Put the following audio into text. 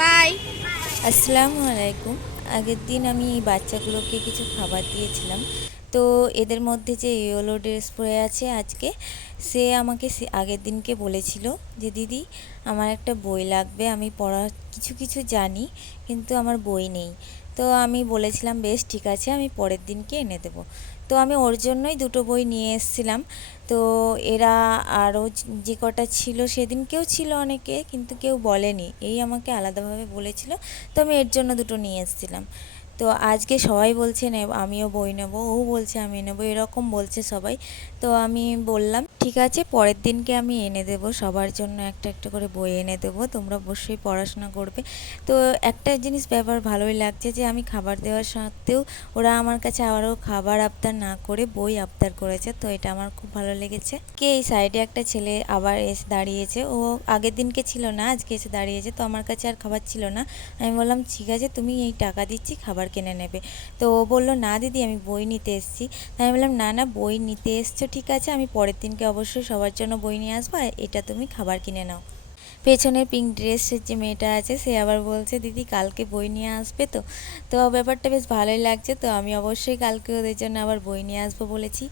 By. আসসালামু আলাইকুম। আগের দিন আমি এই বাচ্চাগুলোকে কিছু খাবার দিয়েছিলাম। তো এদের মধ্যে যে ইয়েলো ড্রেস পরে আছে আজকে, সে আমাকে আগের দিনকে বলেছিল যে দিদি আমার একটা বই লাগবে, আমি পড়া কিছু কিছু জানি কিন্তু আমার বই নেই। তো আমি বলেছিলাম বেশ ঠিক আছে, আমি পরের দিনকে এনে দেবো। তো আমি ওর জন্যই দুটো বই নিয়ে এসেছিলাম। তো এরা আরও যে কটা ছিল সেদিনকেও ছিল অনেকে, কিন্তু কেউ বলেনি, এই আমাকে আলাদাভাবে বলেছিল। তো আমি এর জন্য দুটো নিয়ে এসেছিলাম। তো আজকে সবাই বলছে নেব, আমিও বই নেব, ও বলছে আমি নেবো, এরকম বলছে সবাই। তো আমি বললাম ঠিক আছে পরের দিনকে আমি এনে দেবো, সবার জন্য একটা একটা করে বই এনে দেবো, তোমরা অবশ্যই পড়াশোনা করবে। তো একটা জিনিস ব্যাপার ভালোই লাগছে যে আমি খাবার দেওয়ার সত্ত্বেও ওরা আমার কাছে আবারও খাবার আবদার না করে বই আবদার করেছে, তো এটা আমার খুব ভালো লেগেছে। কে এই সাইডে একটা ছেলে আবার এসে দাঁড়িয়েছে, ও আগের দিনকে ছিল না, আজকে এসে দাঁড়িয়েছে। তো আমার কাছে আর খাবার ছিল না, আমি বললাম ঠিক আছে তুমি এই টাকা দিচ্ছি খাবার কিনে নেবে। তো ও বললো না দিদি আমি বই নিতে এসেছি। আমি বললাম না না, বই নিতে এসছো ঠিক আছে, আমি পরের দিনকে অবশ্যই সবার জন্য বই নিয়ে আসবো, এটা তুমি খাবার কিনে নাও। পেছনের পিঙ্ক ড্রেসের যে মেয়েটা আছে সে আবার বলছে দিদি কালকে বই নিয়ে আসবে তো। তো ব্যাপারটা বেশ ভালোই লাগছে, তো আমি অবশ্যই কালকে ওদের জন্য আবার বই নিয়ে আসবো বলেছি।